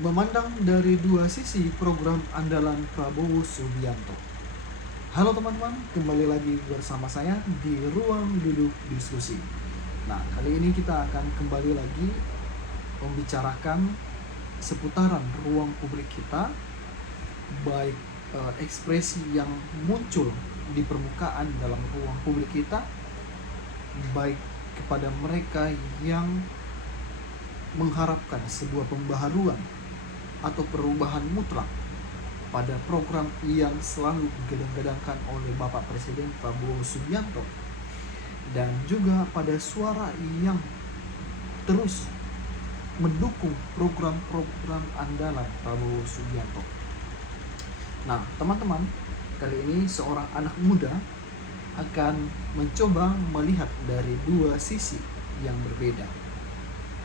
Memandang dari dua sisi program andalan Prabowo Subianto. Halo teman-teman, kembali lagi bersama saya di ruang duduk diskusi. Nah, kali ini kita akan kembali lagi membicarakan seputaran ruang publik kita, baik ekspresi yang muncul di permukaan dalam ruang publik kita, baik kepada mereka yang mengharapkan sebuah pembaharuan atau perubahan mutlak pada program yang selalu digadang-gadangkan oleh Bapak Presiden Prabowo Subianto, dan juga pada suara yang terus mendukung program-program andalan Prabowo Subianto. Nah, teman-teman, kali ini seorang anak muda akan mencoba melihat dari dua sisi yang berbeda,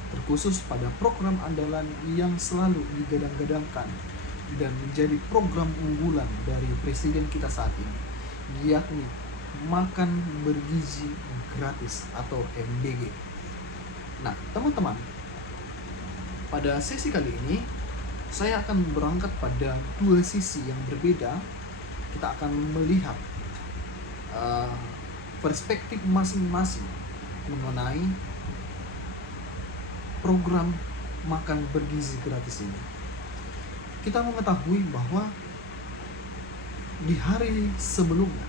terkhusus pada program andalan yang selalu digadang-gadangkan dan menjadi program unggulan dari presiden kita saat ini, yakni makan bergizi gratis atau MBG. Nah, teman-teman, pada sesi kali ini saya akan berangkat pada dua sisi yang berbeda. Kita akan melihat perspektif masing-masing mengenai program makan bergizi gratis ini. Kita mengetahui bahwa di hari sebelumnya,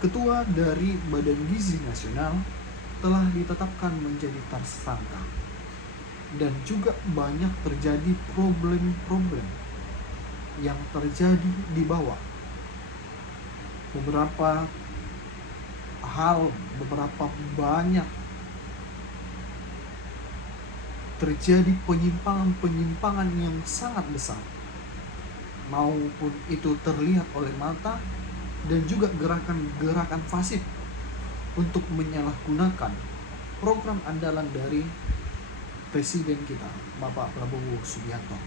Ketua dari Badan Gizi Nasional telah ditetapkan menjadi tersangka, dan juga banyak terjadi problem-problem yang terjadi di bawah. Beberapa banyak terjadi penyimpangan yang sangat besar, maupun itu terlihat oleh mata, dan juga gerakan fasik untuk menyalahgunakan program andalan dari presiden kita, Bapak Prabowo Subianto.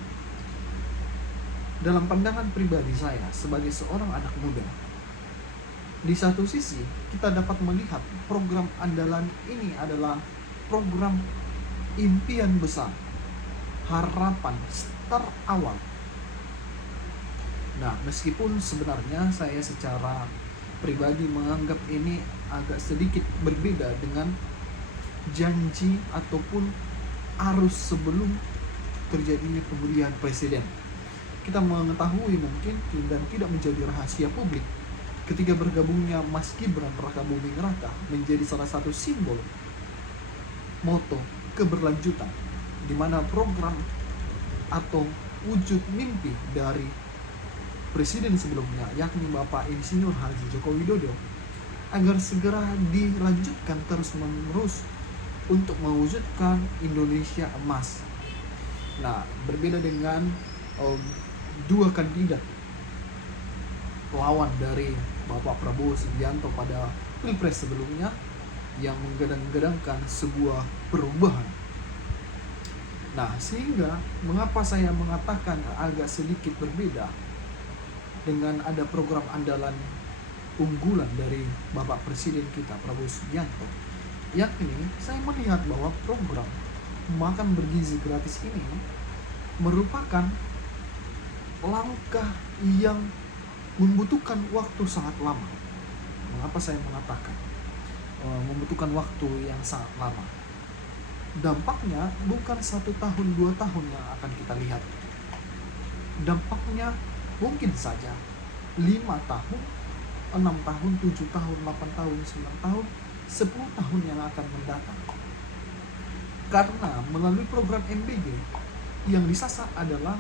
Dalam pandangan pribadi saya sebagai seorang anak muda, di satu sisi kita dapat melihat program andalan ini adalah program impian besar, harapan start awal. Nah, meskipun sebenarnya saya secara pribadi menganggap ini agak sedikit berbeda dengan janji ataupun arus sebelum terjadinya pemilihan presiden. Kita mengetahui mungkin dan tidak menjadi rahasia publik, ketika bergabungnya Mas Gibran Rakabuming Raka menjadi salah satu simbol moto keberlanjutan, di mana program atau wujud mimpi dari presiden sebelumnya, yakni Bapak Insinyur Haji Joko Widodo, agar segera dilanjutkan terus-menerus untuk mewujudkan Indonesia emas. Nah, berbeda dengan dua kandidat lawan dari Bapak Prabowo Subianto pada Pilpres sebelumnya yang menggadang-gadangkan sebuah perubahan. Nah, sehingga mengapa saya mengatakan agak sedikit berbeda dengan ada program andalan unggulan dari Bapak Presiden kita Prabowo Subianto, yakni saya melihat bahwa program makan bergizi gratis ini merupakan langkah yang membutuhkan waktu sangat lama. Mengapa saya mengatakan membutuhkan waktu yang sangat lama? Dampaknya bukan 1 tahun 2 tahun yang akan kita lihat. Dampaknya mungkin saja 5 tahun, 6 tahun, 7 tahun, 8 tahun, 9 tahun, 10 tahun yang akan mendatang. Karena melalui program MBG yang disasar adalah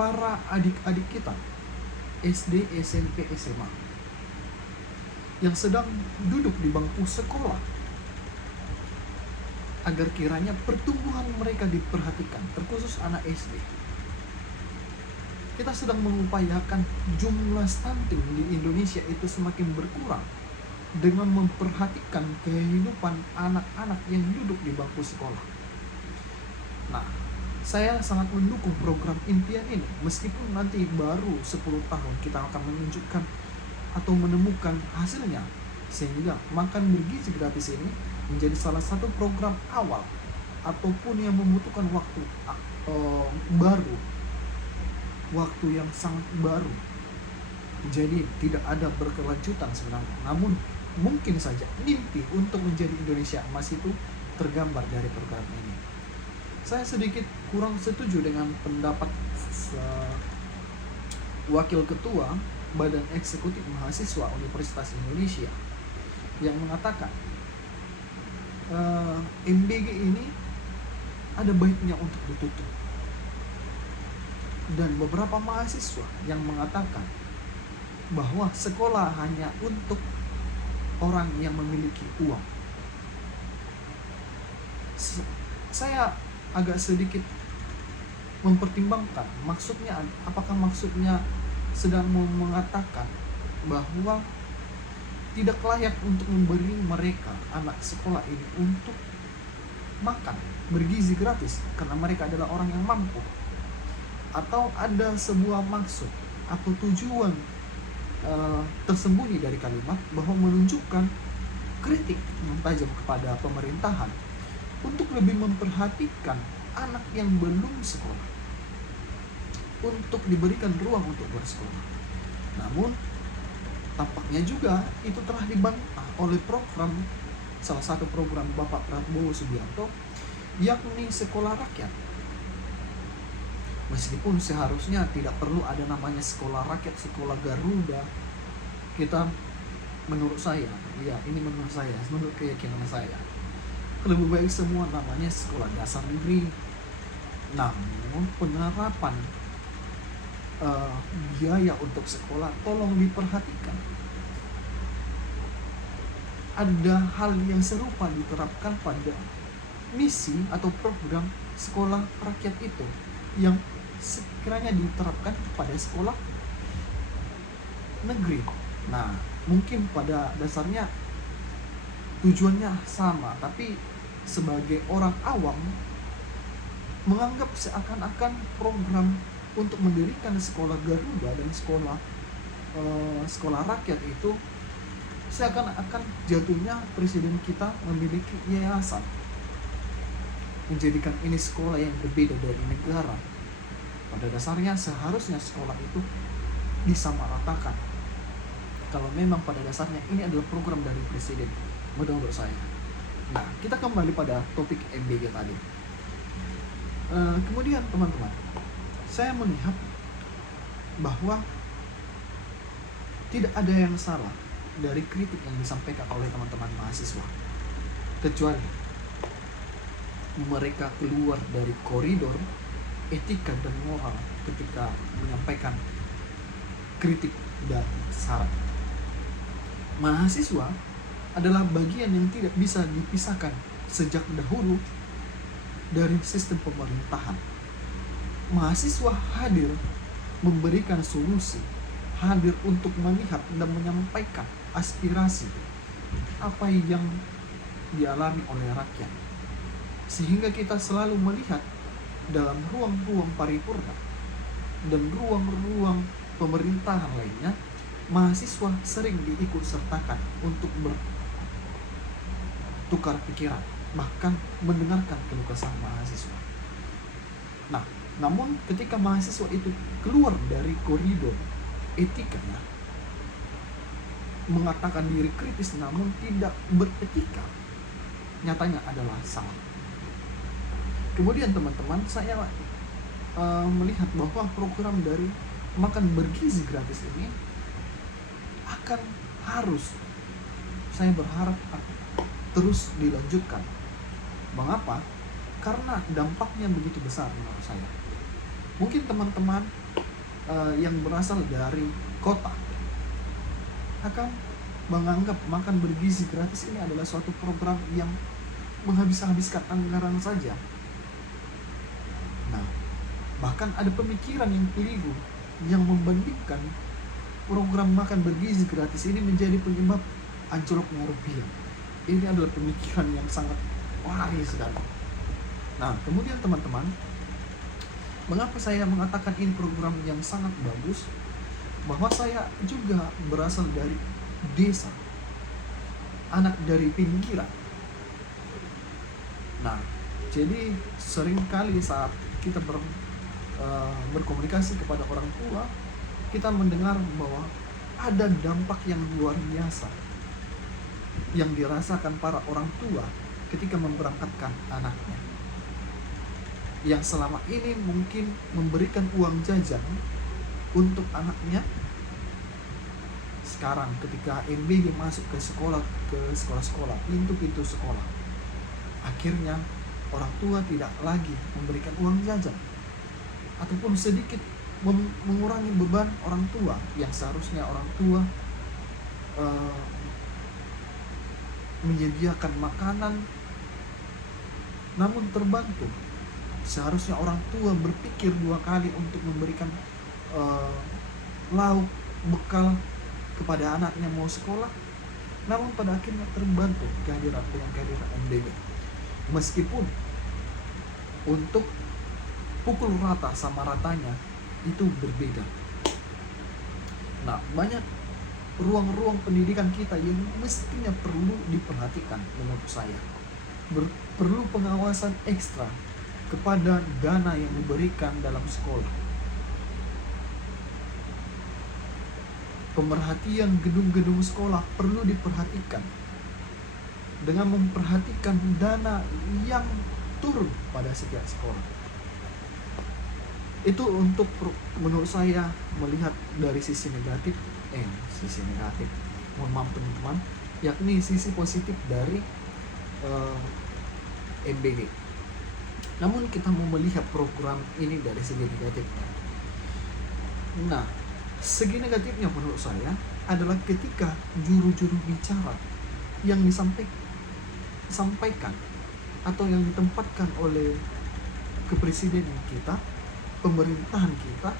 para adik-adik kita SD, SMP, SMA yang sedang duduk di bangku sekolah, agar kiranya pertumbuhan mereka diperhatikan, terkhusus anak SD. Kita sedang mengupayakan jumlah stunting di Indonesia itu semakin berkurang dengan memperhatikan kehidupan anak-anak yang duduk di bangku sekolah. Nah, saya sangat mendukung program impian ini, meskipun nanti baru 10 tahun kita akan menunjukkan atau menemukan hasilnya, sehingga makan bergizi gratis ini menjadi salah satu program awal ataupun yang membutuhkan waktu baru, waktu yang sangat baru. Jadi tidak ada berkelanjutan sebenarnya. Namun mungkin saja mimpi untuk menjadi Indonesia Emas itu tergambar dari program ini. Saya sedikit kurang setuju dengan pendapat Wakil Ketua Badan Eksekutif Mahasiswa Universitas Indonesia yang mengatakan MBG ini ada baiknya untuk ditutup. Dan beberapa mahasiswa yang mengatakan bahwa sekolah hanya untuk orang yang memiliki uang. Saya agak sedikit mempertimbangkan maksudnya, apakah maksudnya sedang mengatakan bahwa tidak layak untuk memberi mereka anak sekolah ini untuk makan bergizi gratis karena mereka adalah orang yang mampu, atau ada sebuah maksud atau tujuan tersembunyi dari kalimat bahwa menunjukkan kritik yang tajam kepada pemerintahan untuk lebih memperhatikan anak yang belum sekolah, untuk diberikan ruang untuk bersekolah. Namun tampaknya juga itu telah dibantah oleh salah satu program Bapak Prabowo Subianto, yakni sekolah rakyat. Meskipun seharusnya tidak perlu ada namanya sekolah rakyat, sekolah Garuda, kita menurut saya, menurut keyakinan saya, lebih baik semua namanya sekolah dasar negeri. Namun penerapan biaya untuk sekolah tolong diperhatikan. Ada hal yang serupa diterapkan pada misi atau program sekolah rakyat itu yang sekiranya diterapkan pada sekolah negeri. Nah, mungkin pada dasarnya tujuannya sama, tapi sebagai orang awam menganggap seakan-akan program untuk mendirikan sekolah Garuda dan sekolah rakyat itu seakan-akan jatuhnya presiden kita memiliki yayasan, menjadikan ini sekolah yang berbeda dari negara. Pada dasarnya seharusnya sekolah itu disamaratakan. Kalau memang pada dasarnya ini adalah program dari presiden, menurut saya. Nah, kita kembali pada topik MBG tadi. Kemudian teman-teman, saya melihat bahwa tidak ada yang salah dari kritik yang disampaikan oleh teman-teman mahasiswa, kecuali mereka keluar dari koridor etika dan moral ketika menyampaikan kritik dan saran. Mahasiswa adalah bagian yang tidak bisa dipisahkan sejak dahulu dari sistem pemerintahan. Mahasiswa hadir memberikan solusi, hadir untuk melihat dan menyampaikan aspirasi apa yang dialami oleh rakyat, sehingga kita selalu melihat dalam ruang-ruang paripurna dan ruang-ruang pemerintahan lainnya, mahasiswa sering diikut sertakan untuk bertukar pikiran, bahkan mendengarkan keluh kesah mahasiswa. Nah, namun ketika mahasiswa itu keluar dari koridor etikanya, mengatakan diri kritis namun tidak beretika, nyatanya adalah salah. Kemudian teman-teman, saya melihat bahwa program dari makan bergizi gratis ini saya berharap terus dilanjutkan. Mengapa? Karena dampaknya begitu besar menurut saya. Mungkin teman-teman yang berasal dari kota akan menganggap makan bergizi gratis ini adalah suatu program yang menghabiskan anggaran saja. Nah, bahkan ada pemikiran yang keliru yang membandingkan program makan bergizi gratis ini menjadi penyebab anjloknya rupiah. Ini adalah pemikiran yang sangat waris sekali. Nah, kemudian teman-teman, mengapa saya mengatakan ini program yang sangat bagus? Bahwa saya juga berasal dari desa, anak dari pinggiran. Nah, Jadi seringkali saat kita berkomunikasi kepada orang tua, kita mendengar bahwa ada dampak yang luar biasa yang dirasakan para orang tua ketika memberangkatkan anaknya, yang selama ini mungkin memberikan uang jajan untuk anaknya. Sekarang ketika MBG masuk ke sekolah-sekolah, pintu-pintu sekolah, akhirnya orang tua tidak lagi memberikan uang jajan ataupun sedikit mengurangi beban orang tua, yang seharusnya orang tua menyediakan makanan namun terbantu. Seharusnya orang tua berpikir 2 kali untuk memberikan lauk bekal kepada anaknya mau sekolah, namun pada akhirnya terbantu dengan kehadiran MBG. Meskipun untuk pukul rata sama ratanya itu berbeda. Nah, banyak ruang-ruang pendidikan kita yang mestinya perlu diperhatikan menurut saya. Perlu pengawasan ekstra kepada dana yang diberikan dalam sekolah. Pemerhatian gedung-gedung sekolah perlu diperhatikan dengan memperhatikan dana yang turun pada setiap sekolah. Itu untuk menurut saya melihat dari sisi negatif, mohon maaf teman-teman, yakni sisi positif dari MBG. Namun kita mau melihat program ini dari segi negatifnya. Nah, segi negatifnya menurut saya adalah ketika juru-juru bicara yang disampaikan atau yang ditempatkan oleh kepresidenan kita, pemerintahan kita,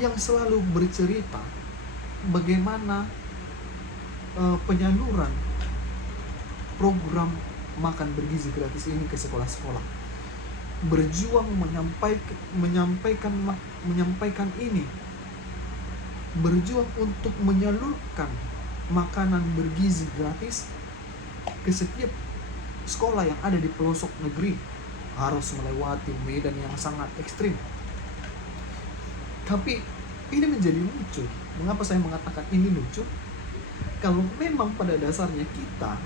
yang selalu bercerita bagaimana penyaluran program makan bergizi gratis ini ke sekolah-sekolah, berjuang menyampaikan ini, berjuang untuk menyalurkan makanan bergizi gratis ke setiap sekolah yang ada di pelosok negeri, harus melewati medan yang sangat ekstrim. Tapi ini menjadi lucu. Mengapa saya mengatakan ini lucu? Kalau memang pada dasarnya kita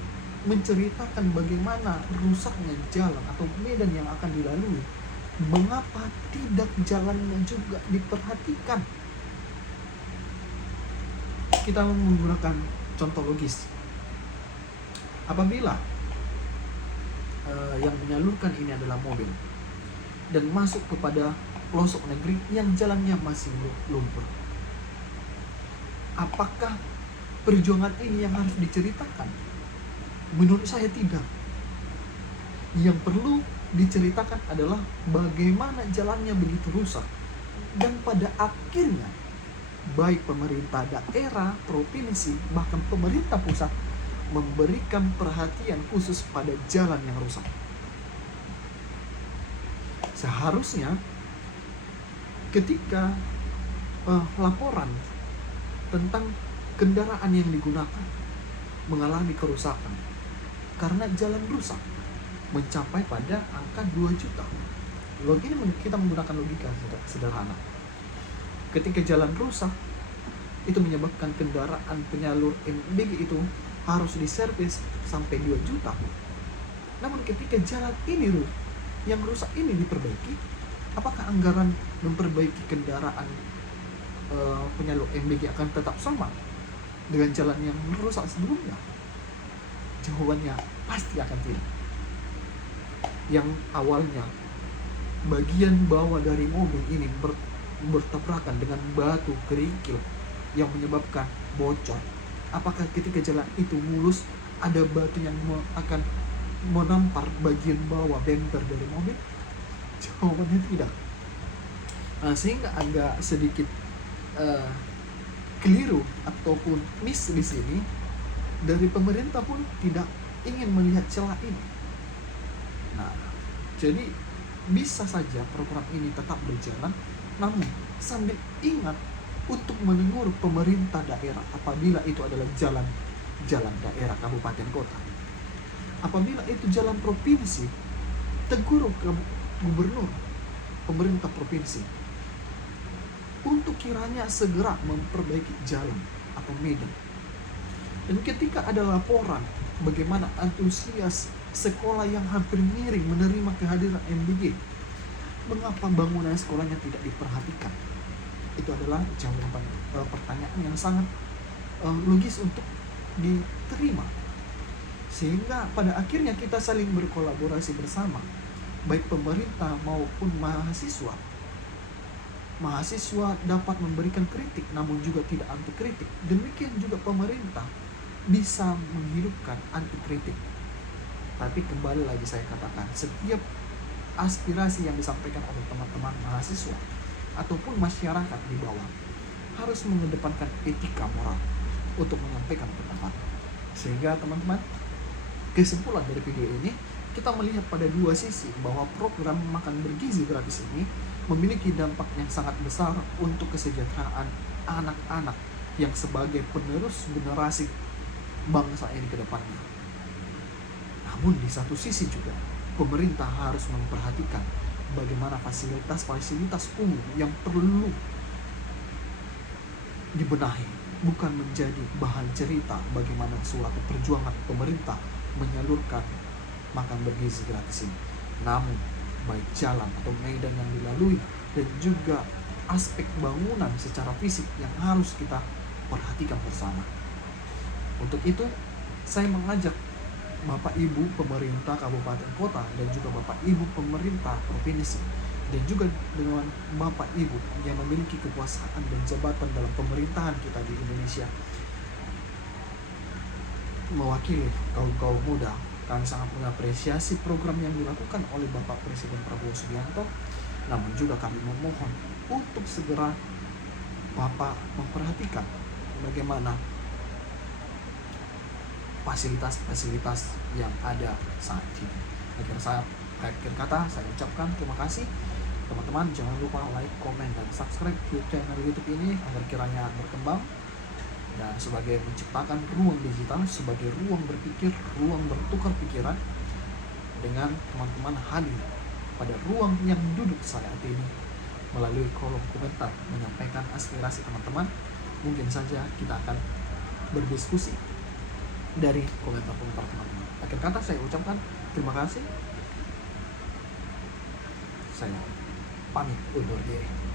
menceritakan bagaimana rusaknya jalan atau medan yang akan dilalui, mengapa tidak jalannya juga diperhatikan? Kita menggunakan contoh logis. Apabila yang menyalurkan ini adalah mobil dan masuk kepada pelosok negeri yang jalannya masih lumpur, apakah perjuangan ini yang harus diceritakan? Menurut saya tidak. Yang perlu diceritakan adalah bagaimana jalannya begitu rusak, dan pada akhirnya baik pemerintah daerah, provinsi, bahkan pemerintah pusat memberikan perhatian khusus pada jalan yang rusak. Seharusnya ketika laporan tentang kendaraan yang digunakan mengalami kerusakan karena jalan rusak mencapai pada angka 2 juta. Ini kita menggunakan logika sederhana. Ketika jalan rusak, itu menyebabkan kendaraan penyalur MBG itu harus diservis sampai 2 juta. Namun ketika jalan ini yang rusak ini diperbaiki, apakah anggaran memperbaiki kendaraan penyalur MBG akan tetap sama dengan jalan yang rusak sebelumnya? Jawabannya pasti akan tidak. Yang awalnya bagian bawah dari mobil ini bertabrakan dengan batu kerikil yang menyebabkan bocor, apakah ketika jalan itu mulus ada batu yang akan menampar bagian bawah bumper dari mobil? Jawabannya tidak. Sehingga agak sedikit keliru ataupun miss di sini. Dari pemerintah pun tidak ingin melihat celah ini. Nah, jadi bisa saja program ini tetap berjalan, namun sambil ingat untuk menegur pemerintah daerah apabila itu adalah jalan daerah kabupaten kota. Apabila itu jalan provinsi, tegur ke gubernur, pemerintah provinsi untuk kiranya segera memperbaiki jalan atau medan. Dan ketika ada laporan bagaimana antusias sekolah yang hampir miring menerima kehadiran MBG, mengapa bangunan sekolahnya tidak diperhatikan? Itu adalah jawaban pertanyaan yang sangat logis untuk diterima. Sehingga pada akhirnya kita saling berkolaborasi bersama, baik pemerintah maupun mahasiswa. Mahasiswa dapat memberikan kritik namun juga tidak anti kritik. Demikian juga pemerintah bisa menghidupkan anti kritik. Tapi kembali lagi saya katakan, setiap aspirasi yang disampaikan oleh teman-teman mahasiswa ataupun masyarakat di bawah harus mengedepankan etika moral untuk menyampaikan pendapat. Sehingga teman-teman, kesimpulan dari video ini, kita melihat pada dua sisi bahwa program makan bergizi gratis ini memiliki dampak yang sangat besar untuk kesejahteraan anak-anak yang sebagai penerus generasi bangsa ini ke depannya. Namun di satu sisi juga pemerintah harus memperhatikan bagaimana fasilitas-fasilitas umum yang perlu dibenahi, bukan menjadi bahan cerita bagaimana suatu perjuangan pemerintah menyalurkan makan bergizi gratis ini. Namun baik jalan atau medan yang dilalui dan juga aspek bangunan secara fisik yang harus kita perhatikan bersama. Untuk itu saya mengajak Bapak Ibu pemerintah kabupaten kota dan juga Bapak Ibu pemerintah provinsi dan juga dengan Bapak Ibu yang memiliki kekuasaan dan jabatan dalam pemerintahan kita di Indonesia, mewakili kaum muda, kami sangat mengapresiasi program yang dilakukan oleh Bapak Presiden Prabowo Subianto. Namun juga kami memohon untuk segera Bapak memperhatikan bagaimana fasilitas-fasilitas yang ada saat ini. Akhir kata saya ucapkan terima kasih. Teman-teman jangan lupa like, komen, dan subscribe channel YouTube ini agar kiranya berkembang dan sebagai menciptakan ruang digital sebagai ruang berpikir, ruang bertukar pikiran dengan teman-teman hadir pada ruang yang duduk saat ini melalui kolom komentar menyampaikan aspirasi teman-teman. Mungkin saja kita akan berdiskusi dari komentar-komentar teman-teman. Akhir kata saya ucapkan terima kasih. Saya pamit undur diri.